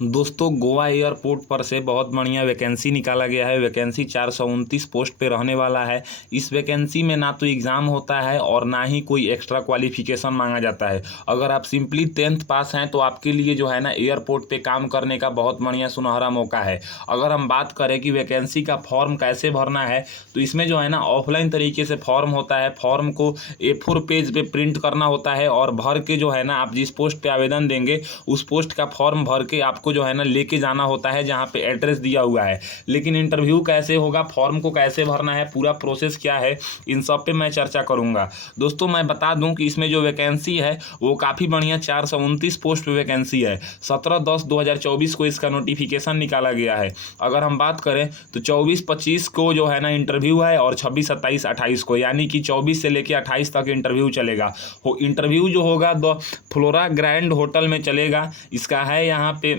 दोस्तों गोवा एयरपोर्ट पर से बहुत बढ़िया वैकेंसी निकाला गया है। वैकेंसी 429 पोस्ट पे रहने वाला है। इस वैकेंसी में ना तो एग्ज़ाम होता है और ना ही कोई एक्स्ट्रा क्वालिफिकेशन मांगा जाता है। अगर आप सिंपली 10th पास हैं तो आपके लिए जो है ना एयरपोर्ट पे काम करने का बहुत बढ़िया सुनहरा मौका है। अगर हम बात करें कि वैकेंसी का फॉर्म कैसे भरना है, तो इसमें जो है ना ऑफलाइन तरीके से फॉर्म होता है। फॉर्म को A4 पेज पे प्रिंट करना होता है और भर के जो है ना आप जिस पोस्ट पे आवेदन देंगे उस पोस्ट का फॉर्म भर के आपको जो है ना लेके जाना होता है जहाँ पे एड्रेस दिया हुआ है। लेकिन इंटरव्यू कैसे होगा, फॉर्म को कैसे भरना है, पूरा प्रोसेस क्या है, इन सब पे मैं चर्चा करूंगा। दोस्तों मैं बता दूं कि इसमें जो वैकेंसी है वो काफ़ी बढ़िया 429 पोस्ट पे वैकेंसी है। 17/10/2024 को इसका नोटिफिकेशन निकाला गया है। अगर हम बात करें तो 24-25 को जो है ना इंटरव्यू है और 26-27-28 को, यानी कि 24 से लेकर 28 तक इंटरव्यू चलेगा। इंटरव्यू जो होगा द फ्लोरा ग्रैंड होटल में चलेगा। इसका है यहाँ पे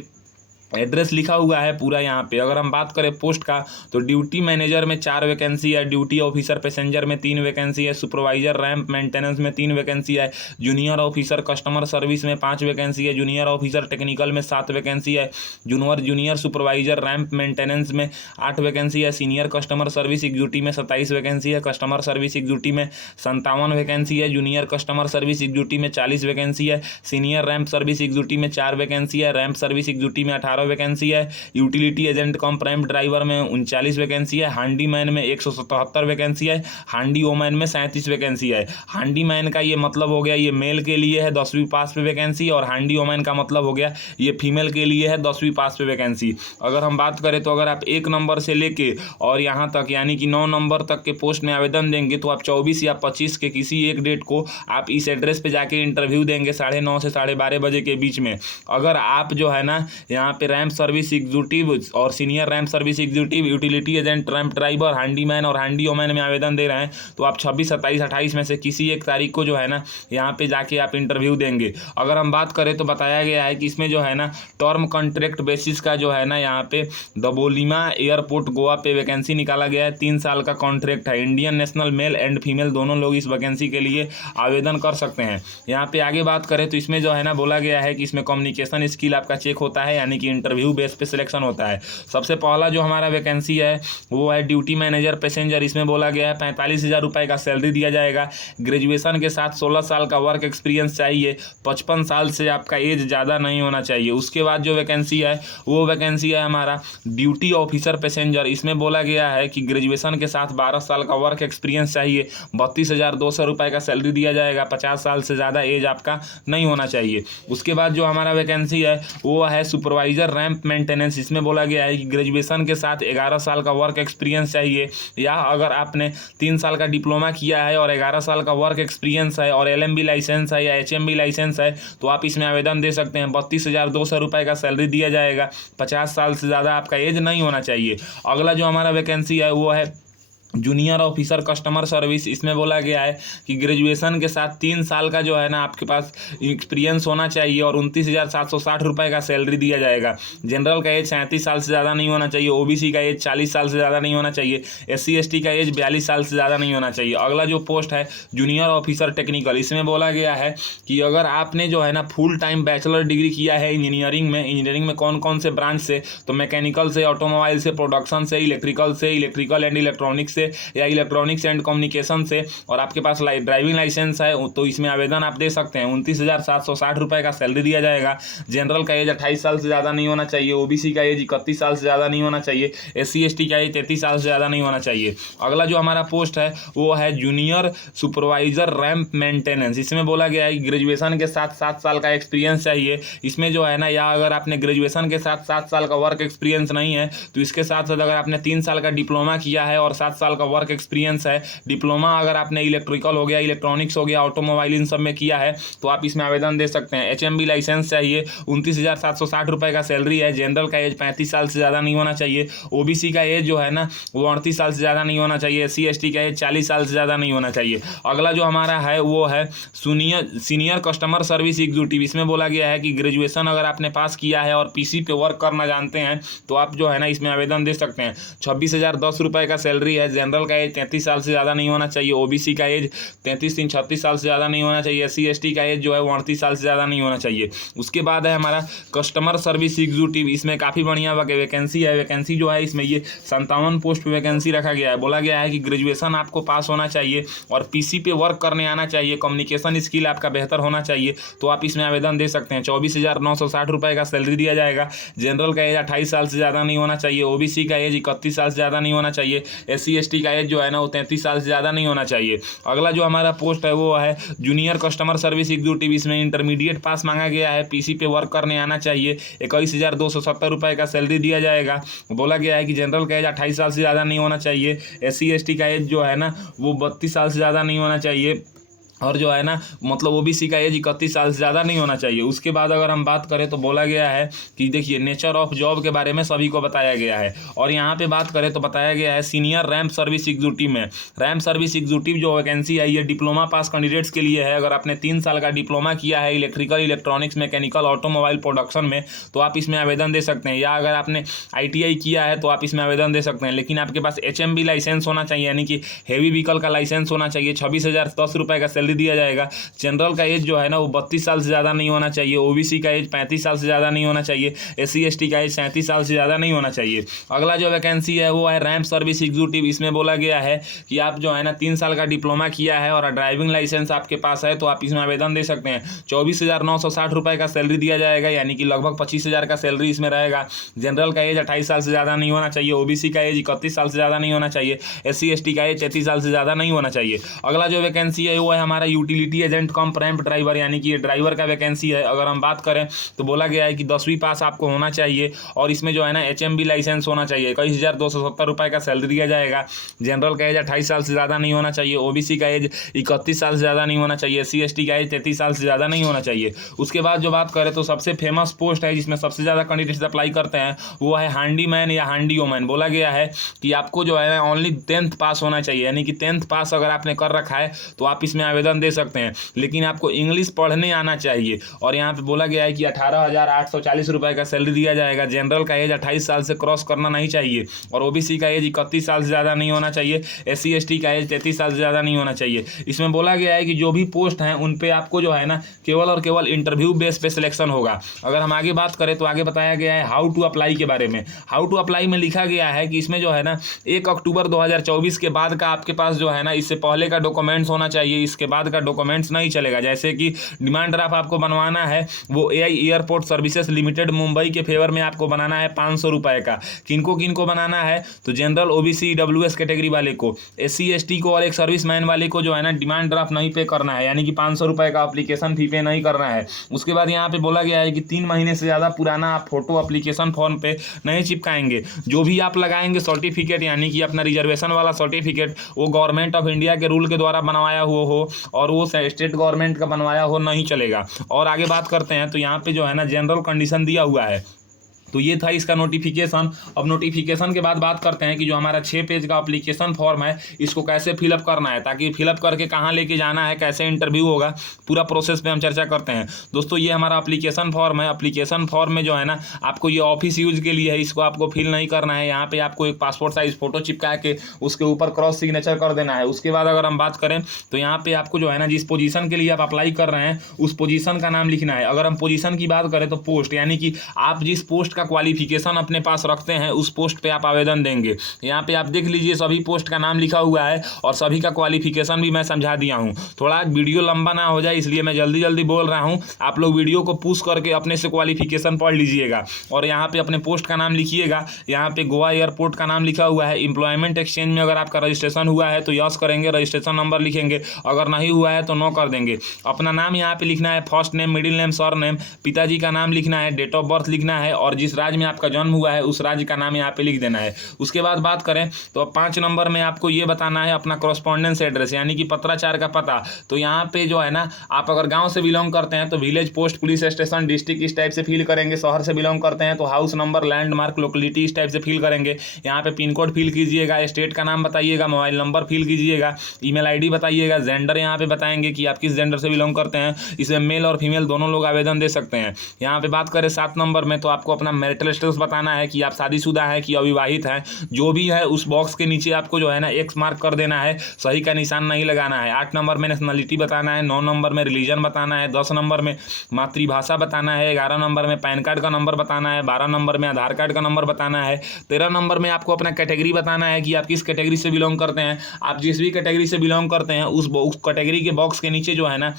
एड्रेस लिखा हुआ है पूरा यहाँ पे। अगर हम बात करें पोस्ट का तो ड्यूटी मैनेजर में 4 वैकेंसी है, ड्यूटी ऑफिसर पैसेंजर में 3 वैकेंसी है, सुपरवाइजर रैंप मेंटेनेंस में 3 वैकेंसी है, जूनियर ऑफिसर कस्टमर सर्विस में 5 वैकेंसी है, जूनियर ऑफिसर टेक्निकल में 7 वैकेंसी है, जूनियर सुपरवाइजर रैंप मेंटेनेंस में 8 वैकेंसी है, सीनियर कस्टमर सर्विस एग्जीक्यूटिव में 27 वैकेंसी है, कस्टमर सर्विस एग्जीक्यूटिव में 57 वैकेंसी है, जूनियर कस्टमर सर्विस एग्जीक्यूटिव में 40 वैकेंसी है, सीनियर रैंप सर्विस एग्जीक्यूटिव में 4 वैकेंसी है, रैंप सर्विस एग्जीक्यूटिव में 18 वैकेंसी है, यूटिलिटी एजेंट कम रैंप ड्राइवर में 39 वैकेंसी है, हांडी मैन में 177 वैकेंसी है, हांडी ओमैन में 37 वैकेंसी है। हांडी मैन का ये मतलब हो गया ये मेल के लिए है 10वीं पास पे वैकेंसी, और हांडी ओमैन का मतलब हो गया ये फीमेल के लिए है 10वीं पास पे वैकेंसी। अगर हम बात करें तो अगर आप 1 नंबर से लेके और यहाँ तक यानी कि 9 नंबर तक के पोस्ट में आवेदन देंगे तो आप 24 या 25 के किसी एक डेट को आप इस एड्रेस पे जाके इंटरव्यू देंगे 9:30 से 12:30 बजे के बीच में। अगर आप जो है ना यहाँ पे रैंप सर्विस एग्जीक्यूटिव और senior ramp service executive, utility agent, ramp driver, handyman और हैंडी ओमैन में आवेदन दे रहे हैं तो आप 26, 27, 28 में से किसी एक तारीख को जो है ना यहाँ पे जाके आप इंटरव्यू देंगे। अगर हम बात करें तो बताया गया है कि इसमें जो है ना टर्म कॉन्ट्रैक्ट बेसिस का जो है ना यहाँ पे दबोलिमा एयरपोर्ट गोवा पे वैकेंसी निकाला गया है। 3 साल का कॉन्ट्रैक्ट है। Indian national male and female दोनों लोग इस वैकेंसी के लिए आवेदन कर सकते हैं। यहाँ पे आगे बात करें तो इसमें जो है ना बोला गया है कि इसमें कम्युनिकेशन स्किल आपका चेक होता है, यानी कि इंटरव्यू बेस पे सिलेक्शन होता है। सबसे पहला जो हमारा वैकेंसी है वो है ड्यूटी मैनेजर पैसेंजर। इसमें बोला गया है 45,000 रुपये का सैलरी दिया जाएगा। ग्रेजुएशन के साथ 16 साल का वर्क एक्सपीरियंस चाहिए। 55 साल से आपका एज ज़्यादा नहीं होना चाहिए। उसके बाद जो वैकेंसी है वो वैकेंसी है हमारा ड्यूटी ऑफिसर पैसेंजर। इसमें बोला गया है कि ग्रेजुएशन के साथ 12 साल का वर्क एक्सपीरियंस चाहिए। 32,200 रुपये का सैलरी दिया जाएगा। 50 साल से ज़्यादा एज आपका नहीं होना चाहिए। उसके बाद जो हमारा वैकेंसी है वो है सुपरवाइजर रैंप मेंटेनेंस। इसमें बोला गया है कि ग्रेजुएशन के साथ 11 साल का वर्क एक्सपीरियंस चाहिए, या अगर आपने 3 साल का डिप्लोमा किया है और 11 साल का वर्क एक्सपीरियंस है और LMB लाइसेंस है या HMB लाइसेंस है तो आप इसमें आवेदन दे सकते हैं। 32,200 रुपये का सैलरी दिया जाएगा। 50 साल से ज़्यादा आपका एज नहीं होना चाहिए। अगला जो हमारा वैकेंसी है वो है जूनियर ऑफिसर कस्टमर सर्विस। इसमें बोला गया है कि ग्रेजुएशन के साथ 3 साल का जो है ना आपके पास एक्सपीरियंस होना चाहिए और 29,760 रुपये का सैलरी दिया जाएगा। जनरल का एज 37 साल से ज़्यादा नहीं होना चाहिए। OBC का एज 40 साल से ज़्यादा नहीं होना चाहिए। SC ST का एज 42 साल से ज़्यादा नहीं होना चाहिए। अगला जो पोस्ट है जूनियर ऑफिसर टेक्निकल। इसमें बोला गया है कि अगर आपने जो है ना फुल टाइम बैचलर डिग्री किया है इंजीनियरिंग में कौन कौन से ब्रांच से, तो मैकेनिकल से, ऑटोमोबाइल से, प्रोडक्शन से, इलेक्ट्रिकल एंड इलेक्ट्रॉनिक्स से या इलेक्ट्रॉनिक्स एंड कम्युनिकेशन से, और आपके पास ड्राइविंग लाइसेंस है तो इसमें आवेदन आप दे सकते हैं। 29,760 रुपये का सैलरी दिया जाएगा। जनरल का एज 28 साल से ज़्यादा नहीं होना चाहिए। OBC का एज 31 साल से ज़्यादा नहीं होना चाहिए। SC ST का एज 33 साल से ज़्यादा नहीं होना चाहिए। अगला जो हमारा पोस्ट है वो है जूनियर सुपरवाइजर रैंप मेंटेनेंस। इसमें बोला गया है कि ग्रेजुएशन के साथ 7 साल का एक्सपीरियंस चाहिए। इसमें जो है ना, या अगर आपने ग्रेजुएशन के साथ 7 साल का वर्क एक्सपीरियंस नहीं है तो इसके साथ साथ अगर आपने 3 साल का डिप्लोमा किया है और 7 साल का वर्क एक्सपीरियंस है, डिप्लोमा अगर आपने इलेक्ट्रिकल हो गया, इलेक्ट्रॉनिक्स हो गया, ऑटोमोबाइल इन सब में किया है तो आप इसमें आवेदन दे सकते हैं। HMB लाइसेंस चाहिए। 29,760 रुपये का सैलरी है। जनरल का एज 35 साल से ज़्यादा नहीं होना चाहिए। OBC का एज जो है ना वो 38 साल से ज़्यादा नहीं होना चाहिए। SC ST का एज 40 साल से ज़्यादा नहीं होना चाहिए। अगला जो हमारा है वो है सीनियर कस्टमर सर्विस एग्जीक्यूटिव। इसमें बोला गया है कि ग्रेजुएशन अगर आपने पास किया है और PC पे वर्क करना जानते हैं तो आप जो है ना इसमें आवेदन दे सकते हैं। 26,010 रुपये का सैलरी है। जनरल का एज 33 साल से ज़्यादा नहीं होना चाहिए, ओबीसी का एज 33-36 साल से ज़्यादा नहीं होना चाहिए, SC ST का एज जो है वो 38 साल से ज़्यादा नहीं होना चाहिए। उसके बाद है हमारा कस्टमर सर्विस एग्जीक्यूटिव। इसमें काफ़ी बढ़िया वैकेंसी है। वैकेंसी जो है इसमें ये 57 पोस्ट पे वैकेंसी रखा गया है। बोला गया है कि ग्रेजुएशन आपको पास होना चाहिए और PC पे वर्क करने आना चाहिए, कम्युनिकेशन स्किल आपका बेहतर होना चाहिए, तो आप इसमें आवेदन दे सकते हैं। 24,960 रुपये का सैलरी दिया जाएगा। जनरल का एज 28 साल से ज़्यादा नहीं होना चाहिए, ओबीसी का एज 31 साल से ज़्यादा नहीं होना चाहिए, SC ST का एज जो है ना वो 33 साल से ज़्यादा नहीं होना चाहिए। अगला जो हमारा पोस्ट है वो है जूनियर कस्टमर सर्विस एग्जीक्यूटिव। इसमें इंटरमीडिएट पास मांगा गया है, PC पे वर्क करने आना चाहिए, 21,270 रुपये का सैलरी दिया जाएगा। बोला गया है कि जनरल का एज 28 साल से ज़्यादा नहीं होना चाहिए, SC ST का एज जो है ना वो 32 साल से ज़्यादा नहीं होना चाहिए, और जो है ना मतलब ओबीसी का एज 31 साल से ज़्यादा नहीं होना चाहिए। उसके बाद अगर हम बात करें तो बोला गया है कि देखिए नेचर ऑफ जॉब के बारे में सभी को बताया गया है। और यहाँ पे बात करें तो बताया गया है सीनियर रैंप सर्विस एग्जीक्यूटिव में। रैंप सर्विस एग्जीक्यूटिव जो वैकेंसी है ये डिप्लोमा पास कैंडिडेट्स के लिए है। अगर आपने 3 साल का डिप्लोमा किया है electrical, electronics, mechanical, automobile production में तो आप इसमें आवेदन दे सकते हैं, या अगर आपने ITI किया है तो आप इसमें आवेदन दे सकते हैं। लेकिन आपके पास HMB लाइसेंस होना चाहिए, यानी कि हेवी व्हीकल का लाइसेंस होना चाहिए। 26,010 रुपये का सैलरी दिया जाएगा। जनरल का एज जो है ना वो 32 साल से ज़्यादा नहीं होना चाहिए, ओबीसी का एज 35 साल से ज़्यादा नहीं होना चाहिए, SC ST का एज 37 साल से ज़्यादा नहीं होना चाहिए। अगला जो वैकेंसी है वो है रैंप सर्विस एग्जीक्यूटिव। इसमें बोला गया है कि आप जो है ना 3 साल का डिप्लोमा किया है और ड्राइविंग लाइसेंस आपके पास है तो आप इसमें आवेदन दे सकते हैं। 24,960 रुपये का सैलरी दिया जाएगा, यानी कि लगभग 25,000 का सैलरी इसमें रहेगा। जनरल का एज 28 साल से ज़्यादा नहीं होना चाहिए, ओबीसी का एज 31 साल से ज़्यादा नहीं होना चाहिए, SC ST का एज 33 साल से ज़्यादा नहीं होना चाहिए। अगला जो वैकेंसी है वो है हमारा यूटिलिटी एजेंट कम रैंप ड्राइवर, यानी कि ये ड्राइवर का वैकेंसी है। अगर हम बात करें तो बोला गया है कि 10वीं पास आपको होना चाहिए और इसमें जो है ना HMB लाइसेंस होना चाहिए। 21,270 रुपये का सैलरी दिया जाएगा। जनरल का एज 28 साल से ज़्यादा नहीं होना चाहिए, ओबीसी का एज 31 साल से ज़्यादा नहीं होना चाहिए, SC ST का एज 33 साल से ज़्यादा नहीं होना चाहिए। उसके बाद जो बात करें तो सबसे फेमस पोस्ट है जिसमें सबसे ज़्यादा कैंडिडेट्स अप्लाई करते हैं वो है हैंडीमैन या हैंडी वोमैन। बोला गया है कि आपको जो है ना ओनली 10th पास होना चाहिए, यानी कि 10th पास अगर आपने कर रखा है तो आप इसमें आवेदन दे सकते हैं, लेकिन आपको इंग्लिश पढ़ने आना चाहिए। और यहाँ पे बोला गया है कि 18,840 रुपये का सैलरी दिया जाएगा। जनरल का एज 28 साल से क्रॉस करना नहीं चाहिए और ओबीसी का एज 31 साल से ज़्यादा नहीं होना चाहिए, SC ST का एज 33 साल से ज़्यादा नहीं होना चाहिए। इसमें बोला गया है कि जो भी पोस्ट हैं उन पे आपको जो है ना केवल और केवल इंटरव्यू बेस पे सिलेक्शन होगा। अगर हम आगे बात करें तो आगे बताया गया है हाउ टू अप्लाई के बारे में। हाउ टू अप्लाई में लिखा गया है कि इसमें जो है ना 1 अक्टूबर 2024 के बाद का आपके पास जो है ना इससे पहले का डॉक्यूमेंट्स होना चाहिए, इसके बाद का डॉक्यूमेंट्स नहीं चलेगा। जैसे कि डिमांड ड्राफ्ट आपको बनवाना है वो AI airport services limited Mumbai के फेवर में आपको बनाना है 500 रुपये का। किनको बनाना है तो जनरल, OBC, EWS कैटेगरी वाले को, SC ST को और एक सर्विसमैन वाले को जो है ना डिमांड ड्राफ्ट नहीं पे करना है, यानी कि 500 रुपये का एप्लीकेशन फी पे नहीं करना है। उसके बाद यहाँ पे बोला गया है कि 3 महीने से ज़्यादा पुराना आप फोटो एप्लीकेशन फॉर्म पे नहीं चिपकाएंगे। जो भी आप लगाएंगे सर्टिफिकेट, यानी कि अपना रिजर्वेशन वाला सर्टिफिकेट, वो गवर्नमेंट ऑफ इंडिया के रूल के द्वारा बनवाया हुआ हो और वो स्टेट गवर्नमेंट का बनवाया हो नहीं चलेगा। और आगे बात करते हैं तो यहाँ पे जो है ना जनरल कंडीशन दिया हुआ है। तो ये था इसका नोटिफिकेशन। अब नोटिफिकेशन के बाद बात करते हैं कि जो हमारा 6 पेज का एप्लीकेशन फॉर्म है इसको कैसे फिलअप करना है, ताकि फिलअप करके कहाँ लेके जाना है, कैसे इंटरव्यू होगा, पूरा प्रोसेस पे हम चर्चा करते हैं। दोस्तों ये हमारा एप्लीकेशन फॉर्म है। एप्लीकेशन फॉर्म में जो है ना आपको ये ऑफिस यूज के लिए है, इसको आपको फिल नहीं करना है। यहाँ पे आपको एक पासपोर्ट साइज फोटो चिपका के उसके ऊपर क्रॉस सिग्नेचर कर देना है। उसके बाद अगर हम बात करें तो यहाँ पे आपको जो है ना जिस पोजीशन के लिए आप अप्लाई कर रहे हैं उस पोजीशन का नाम लिखना है। अगर हम पोजीशन की बात करें तो पोस्ट, यानी कि आप जिस पोस्ट का क्वालिफिकेशन अपने पास रखते हैं उस पोस्ट पे आप आवेदन देंगे। यहाँ पे आप देख लीजिए सभी पोस्ट का नाम लिखा हुआ है और सभी का क्वालिफिकेशन भी मैं समझा दिया हूँ। थोड़ा वीडियो लंबा ना हो जाए इसलिए मैं जल्दी जल्दी बोल रहा हूँ। आप लोग वीडियो को पुश करके अपने से क्वालिफिकेशन पढ़ लीजिएगा और यहाँ पे अपने पोस्ट का नाम लिखिएगा। यहाँ पे गोवा एयरपोर्ट का नाम लिखा हुआ है। एम्प्लॉयमेंट एक्सचेंज में अगर आपका रजिस्ट्रेशन हुआ है तो यस करेंगे, रजिस्ट्रेशन नंबर लिखेंगे, अगर नहीं हुआ है तो नो कर देंगे। अपना नाम यहाँ पे लिखना है, first name, middle name, sir name, पिताजी का नाम लिखना है, डेट ऑफ बर्थ लिखना है और जिस राज्य में आपका जन्म हुआ है उस राज्य का नाम यहाँ पे लिख देना है। उसके बाद बात करें तो 5 नंबर में आपको ये बताना है अपना कॉरेस्पॉन्डेंस एड्रेस, यानी कि पत्राचार का पता। तो यहाँ पे जो है ना आप अगर गांव से बिलोंग करते हैं तो village, post, police station, district इस टाइप से फिल करेंगे। शहर से बिलोंग करते हैं तो हाउस नंबर, लैंडमार्क, लोकेलिटी इस टाइप से फिल करेंगे। यहाँ पे पिन कोड फिल कीजिएगा, स्टेट का नाम बताइएगा, मोबाइल नंबर फिल कीजिएगा, ईमेल आईडी बताइएगा, जेंडर यहाँ पे बताएंगे कि आप किस जेंडर से बिलोंग करते हैं। इसमें मेल और फीमेल दोनों लोग आवेदन दे सकते हैं। यहाँ पे बात करें 7 नंबर में तो आपको अपना मैरिटल स्टेटस बताना है कि आप शादीशुदा हैं कि अविवाहित हैं, जो भी है उस बॉक्स के नीचे आपको जो है ना एक्स मार्क कर देना है, सही का निशान नहीं लगाना है। 8 नंबर में नेशनलिटी बताना है, 9 नंबर में रिलीजन बताना है, 10 नंबर में मातृभाषा बताना है, 11 नंबर में पैन कार्ड का नंबर बताना है, 12 नंबर में आधार कार्ड का नंबर बताना है, 13 नंबर में आपको अपना कैटेगरी बताना है कि आप किस कैटेगरी से बिलोंग करते हैं। आप जिस भी कैटेगरी से बिलोंग करते हैं उस कैटेगरी के बॉक्स के नीचे जो है ना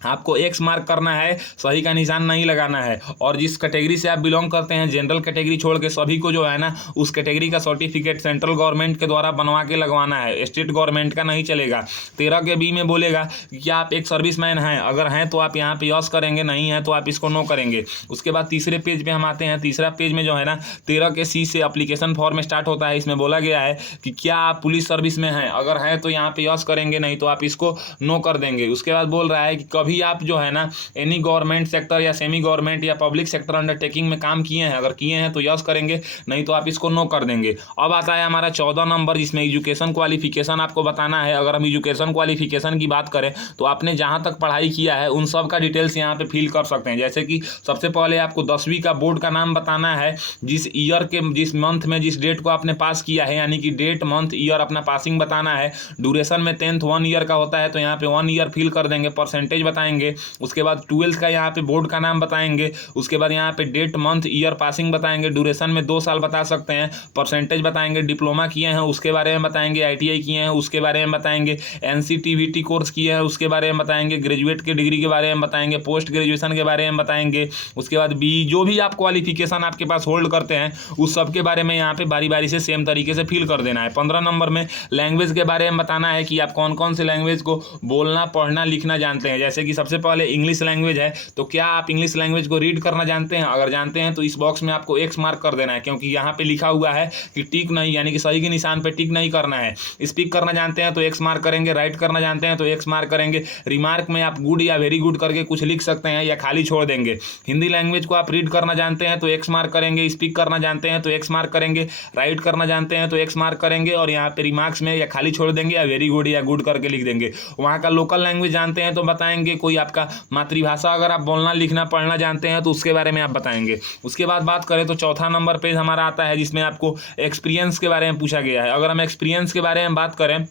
आपको एक्स मार्क करना है, सही का निशान नहीं लगाना है। और जिस कैटेगरी से आप बिलोंग करते हैं, जनरल कैटेगरी छोड़ के सभी को जो है ना उस कैटेगरी का सर्टिफिकेट सेंट्रल गवर्नमेंट के द्वारा बनवा के लगवाना है, स्टेट गवर्नमेंट का नहीं चलेगा। 13 के बी में बोलेगा कि क्या आप एक सर्विसमैन हैं, अगर हैं तो आप यहाँ पे यस करेंगे, नहीं है तो आप इसको नो करेंगे। उसके बाद तीसरे पेज पे हम आते हैं। तीसरा पेज में जो है ना 13 के सी से एप्लीकेशन फॉर्म स्टार्ट होता है। इसमें बोला गया है कि क्या आप पुलिस सर्विस में हैं, अगर हैं तो यहाँ पे यस करेंगे, नहीं तो आप इसको नो कर देंगे। उसके बाद बोल रहा है कि भी आप जो है ना एनी गवर्नमेंट सेक्टर या सेमी गवर्नमेंट या पब्लिक सेक्टर अंडरटेकिंग में काम किए हैं, अगर किए हैं तो यस करेंगे, नहीं तो आप इसको नो कर देंगे। अब आता है हमारा 14 नंबर, जिसमें एजुकेशन क्वालिफिकेशन आपको बताना है। अगर हम एजुकेशन क्वालिफिकेशन की बात करें तो आपने जहां तक पढ़ाई किया है उन सब का डिटेल्स यहाँ पे फिल कर सकते हैं। जैसे कि सबसे पहले आपको 10वीं का बोर्ड का नाम बताना है, जिस ईयर के जिस मंथ में जिस डेट को आपने पास किया है, यानी कि डेट मंथ ईयर अपना पासिंग बताना है। ड्यूरेशन में 10th 1 ईयर का होता है तो यहाँ पे 1 ईयर फिल कर देंगे, परसेंटेज बताएंगे। उसके बाद 12th का यहाँ पे बोर्ड का नाम बताएंगे। उसके बाद यहाँ पे डेट मंथ ईयर पासिंग बताएंगे, ड्यूरेशन में 2 साल बता सकते हैं, परसेंटेज बताएंगे। डिप्लोमा किए हैं उसके बारे में बताएंगे, ITI किए हैं उसके बारे में बताएंगे, NCTVT कोर्स किए हैं उसके बारे में बताएंगे, ग्रेजुएट के डिग्री के बारे में बताएंगे, पोस्ट ग्रेजुएशन के बारे में बताएंगे। उसके बाद जो भी आप क्वालिफिकेशन आपके पास होल्ड करते हैं उस सब के बारे में यहाँ पे बारी बारी से सेम तरीके से फिल कर देना है। 15 नंबर में लैंग्वेज के बारे में बताना है कि आप कौन कौन से लैंग्वेज को बोलना पढ़ना लिखना जानते हैं। जैसे कि सबसे पहले इंग्लिश लैंग्वेज है तो क्या आप इंग्लिश लैंग्वेज को रीड करना जानते हैं, अगर जानते हैं तो इस बॉक्स में आपको एक्स मार्क कर देना है, क्योंकि यहाँ पे लिखा हुआ है कि टिक नहीं, यानी कि सही के निशान पे टिक नहीं करना है। स्पीक करना जानते हैं तो एक्स मार्क करेंगे, राइट करना जानते हैं तो एक्स मार्क करेंगे। रिमार्क में आप गुड या वेरी गुड करके कुछ लिख सकते हैं या खाली छोड़ देंगे। हिंदी लैंग्वेज को आप रीड करना जानते हैं तो एक्स मार्क करेंगे, स्पीक करना जानते हैं तो एक्स मार्क करेंगे, राइट करना जानते हैं तो एक्स मार्क करेंगे, और यहाँ पे रिमार्क्स में या खाली छोड़ देंगे या वेरी गुड या गुड करके लिख देंगे। वहाँ का लोकल लैंग्वेज जानते हैं तो बताएंगे, कोई आपका मातृभाषा अगर आप बोलना लिखना पढ़ना जानते हैं तो उसके बारे में आप बताएंगे। उसके बाद बात करें तो चौथा नंबर पेज हमारा आता है, जिसमें आपको एक्सपीरियंस के बारे में पूछा गया है। अगर हम एक्सपीरियंस के बारे में बात करें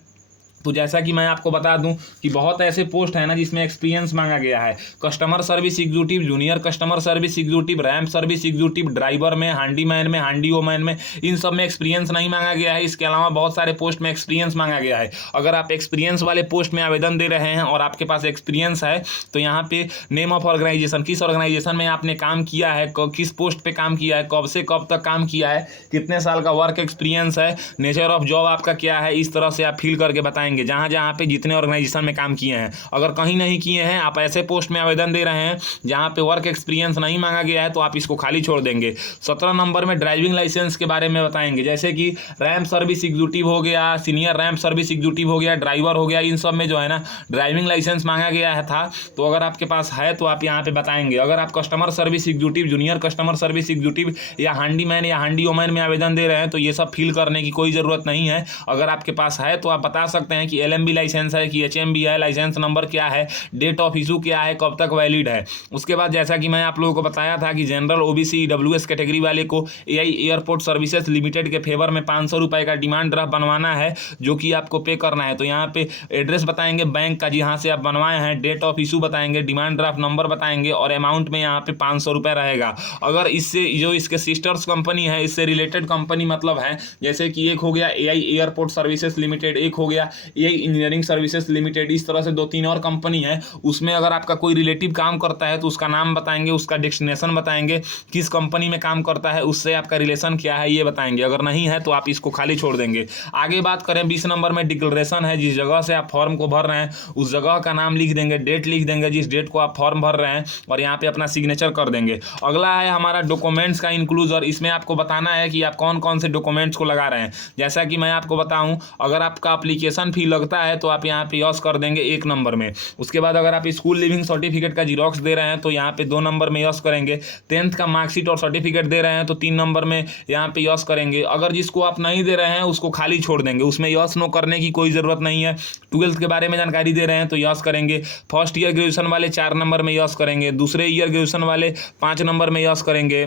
तो जैसा कि मैं आपको बता दूं कि बहुत ऐसे पोस्ट है ना जिसमें एक्सपीरियंस मांगा गया है। Customer service executive, junior customer service executive, ramp service executive, driver में, हैंडीमैन में, हैंडी वोमैन में, इन सब में एक्सपीरियंस नहीं मांगा गया है। इसके अलावा बहुत सारे पोस्ट में एक्सपीरियंस मांगा गया है। अगर आप एक्सपीरियंस वाले पोस्ट में आवेदन दे रहे हैं और आपके पास एक्सपीरियंस है तो यहाँ पे नेम ऑफ ऑर्गेनाइजेशन, किस ऑर्गेनाइजेशन में आपने काम किया है, किस पोस्ट पे काम किया है, कब से कब तक काम किया है, कितने साल का वर्क एक्सपीरियंस है, नेचर ऑफ जॉब आपका क्या है, इस तरह से आप फिल करके बताएंगे जहाँ जहाँ पे जितने ऑर्गेनाइजेशन में काम किए हैं। अगर कहीं नहीं किए हैं, आप ऐसे पोस्ट में आवेदन दे रहे हैं जहाँ पे वर्क एक्सपीरियंस नहीं मांगा गया है, तो आप इसको खाली छोड़ देंगे। 17 नंबर में ड्राइविंग लाइसेंस के बारे में बताएंगे, जैसे कि रैंप सर्विस एग्जीक्यूटिव हो गया, सीनियर रैंप सर्विस एग्जीक्यूटिव हो गया, ड्राइवर हो गया, इन सब में जो है ना ड्राइविंग लाइसेंस मांगा गया है था। तो अगर आपके पास है तो आप यहाँ पे बताएंगे। अगर आप customer service executive, junior customer service executive या हैंडीमैन या हैंडी वोमैन में आवेदन दे रहे हैं तो ये सब फिल करने की कोई ज़रूरत नहीं है। अगर आपके पास है तो आप बता सकते हैं कि LMB लाइसेंस है कि HMB है, लाइसेंस नंबर क्या है, डेट ऑफ इशू क्या है, कब तक वैलिड है। उसके बाद जैसा कि मैं आप लोगों को बताया था कि जनरल OBC EWS कैटेगरी वाले को AI एयरपोर्ट सर्विसेज लिमिटेड के फेवर में 500 रुपये का डिमांड ड्राफ्ट बनवाना है, जो कि आपको पे करना है। तो यहाँ पे एड्रेस बताएंगे बैंक का जहाँ से आप बनवाए हैं, डेट ऑफ इशू बताएंगे, डिमांड ड्राफ्ट नंबर बताएंगे, और अमाउंट में यहाँ पे 500 रुपये रहेगा। अगर इससे जो इसके सिस्टर्स कंपनी है, इससे रिलेटेड कंपनी मतलब है, जैसे कि एक हो गया AI एयरपोर्ट सर्विसेज लिमिटेड, एक हो गया AI इंजीनियरिंग सर्विसेज लिमिटेड, इस तरह से 2-3 और कंपनी है। उसमें अगर आपका कोई रिलेटिव काम करता है तो उसका नाम बताएंगे, उसका डेस्टिनेशन बताएंगे, किस कंपनी में काम करता है, उससे आपका रिलेशन क्या है ये बताएंगे। अगर नहीं है तो आप इसको खाली छोड़ देंगे। आगे बात करें 20 नंबर में डिक्लेरेशन है, जिस जगह से आप फॉर्म को भर रहे हैं उस जगह का नाम लिख देंगे, डेट लिख देंगे जिस डेट को आप फॉर्म भर रहे हैं, और यहाँ पे अपना सिग्नेचर कर देंगे। अगला है हमारा डॉक्यूमेंट्स का इंक्लूजर। इसमें आपको बताना है कि आप कौन कौन से डॉक्यूमेंट्स को लगा रहे हैं। जैसा कि मैं आपको बताऊं, अगर आपका एप्लीकेशन फी लगता है तो आप यहाँ पे यस कर देंगे 1 नंबर में। उसके बाद अगर आप स्कूल लिविंग सर्टिफिकेट का जीरोक्स दे रहे हैं तो यहाँ पे 2 नंबर में यस करेंगे। 10th का मार्कशीट और सर्टिफिकेट दे रहे हैं तो 3 नंबर में यहाँ पे यस करेंगे। अगर जिसको आप नहीं दे रहे हैं उसको खाली छोड़ देंगे, उसमें यस नो करने की कोई ज़रूरत नहीं है। 12th के बारे में जानकारी दे रहे हैं तो यस करेंगे। फर्स्ट ईयर ग्रेजुएशन वाले 4 नंबर में यस करेंगे, दूसरे ईयर ग्रेजुएशन वाले 5 नंबर में यस करेंगे।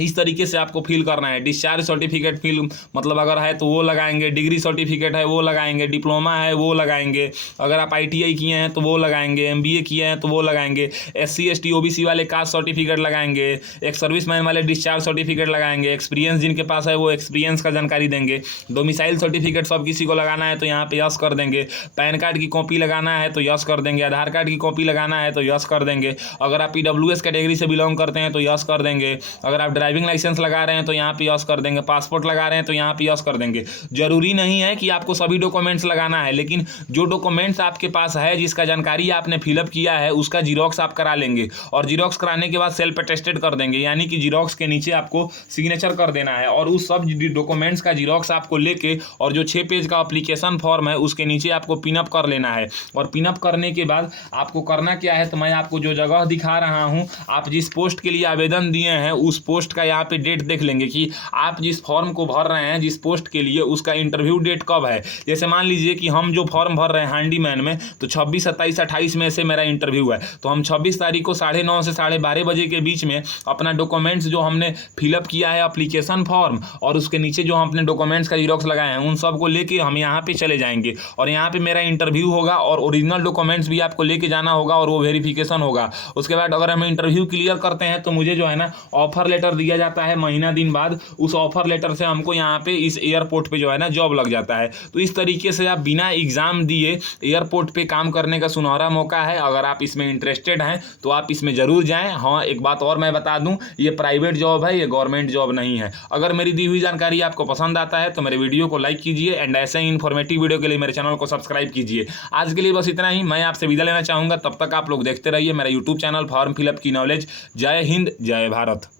इस तरीके से आपको फिल करना है। डिस्चार्ज सर्टिफिकेट फिल मतलब अगर है तो वो लगाएंगे, डिग्री सर्टिफिकेट है वो लगाएंगे, डिप्लोमा है वो लगाएंगे, अगर आप ITI किए हैं तो वो लगाएंगे, MBA किए हैं तो वो लगाएंगे, SC ST OBC वाले कास्ट सर्टिफिकेट लगाएंगे, एक सर्विसमैन वाले डिस्चार्ज सर्टिफिकेट लगाएंगे, एक्सपीरियंस जिनके पास है वो एक्सपीरियंस का जानकारी देंगे, डोमिसाइल सर्टिफिकेट सब किसी को लगाना है तो यहाँ पे यस कर देंगे, पैन कार्ड की कॉपी लगाना है तो यस कर देंगे, आधार कार्ड की कॉपी लगाना है तो यस कर देंगे, अगर आप PWS कैटेगरी से बिलोंग करते हैं तो यस कर देंगे, अगर आप ड्राइविंग लाइसेंस लगा रहे हैं तो यहाँ पे यस कर देंगे, पासपोर्ट लगा रहे हैं तो यहाँ पे यस कर देंगे। जरूरी नहीं है कि आपको सभी डॉक्यूमेंट्स लगाना है, लेकिन जो डॉक्यूमेंट्स आपके पास है, जिसका जानकारी आपने फिलअप किया है, उसका जीरोक्स आप करा लेंगे और जीरोक्स कराने के बाद सेल्फ अटेस्टेड कर देंगे, यानी कि जीरोक्स के नीचे आपको सिग्नेचर कर देना है और उस सब डॉक्यूमेंट्स का जीरोक्स आपको लेके और जो 6 पेज का एप्लीकेशन फॉर्म है उसके नीचे आपको पिनअप कर लेना है। और पिनअप करने के बाद आपको करना क्या है, तो मैं आपको जो जगह दिखा रहा हूँ, आप जिस पोस्ट के लिए आवेदन दिए हैं उस पोस्ट का यहाँ पे डेट देख लेंगे कि आप जिस फॉर्म को भर रहे हैं, जिस पोस्ट के लिए, उसका इंटरव्यू डेट कब है। जैसे मान लीजिए कि हम जो फॉर्म भर रहे हैं हैंडीमैन में, तो 26, 27, 28 में से मेरा इंटरव्यू है, तो हम 26 तारीख को 9:30 से 12:30 बजे के बीच में अपना डॉक्यूमेंट्स जो हमने फिलअप किया है एप्लीकेशन फॉर्म और उसके नीचे जो हम अपने डॉक्यूमेंट्स का जीरोक्स लगाए हैं उन सब को लेके हम यहाँ पे चले जाएंगे और यहाँ पे मेरा इंटरव्यू होगा और ओरिजिनल डॉक्यूमेंट्स भी आपको लेके जाना होगा और वो वेरिफिकेशन होगा। उसके बाद अगर हम इंटरव्यू क्लियर करते हैं तो मुझे जो है ना ऑफर लेटर दिया जाता है महीना दिन बाद, उस ऑफर लेटर से हमको यहाँ पे इस एयरपोर्ट पे जो है ना जॉब लग जाता है। तो इस तरीके से आप बिना एग्जाम दिए एयरपोर्ट पे काम करने का सुनहरा मौका है। अगर आप इसमें इंटरेस्टेड हैं तो आप इसमें जरूर जाएं। हाँ, एक बात और मैं बता दूं, ये प्राइवेट जॉब है, ये गवर्नमेंट जॉब नहीं है। अगर मेरी दी हुई जानकारी आपको पसंद आता है तो मेरे वीडियो को लाइक कीजिए एंड ऐसे ही इन्फॉर्मेटिव वीडियो के लिए मेरे चैनल को सब्सक्राइब कीजिए। आज के लिए बस इतना ही, मैं आपसे विदा लेना चाहूँगा। तब तक आप लोग देखते रहिए मेरा यूट्यूब चैनल फॉर्म फिलअप की नॉलेज। जय हिंद, जय भारत।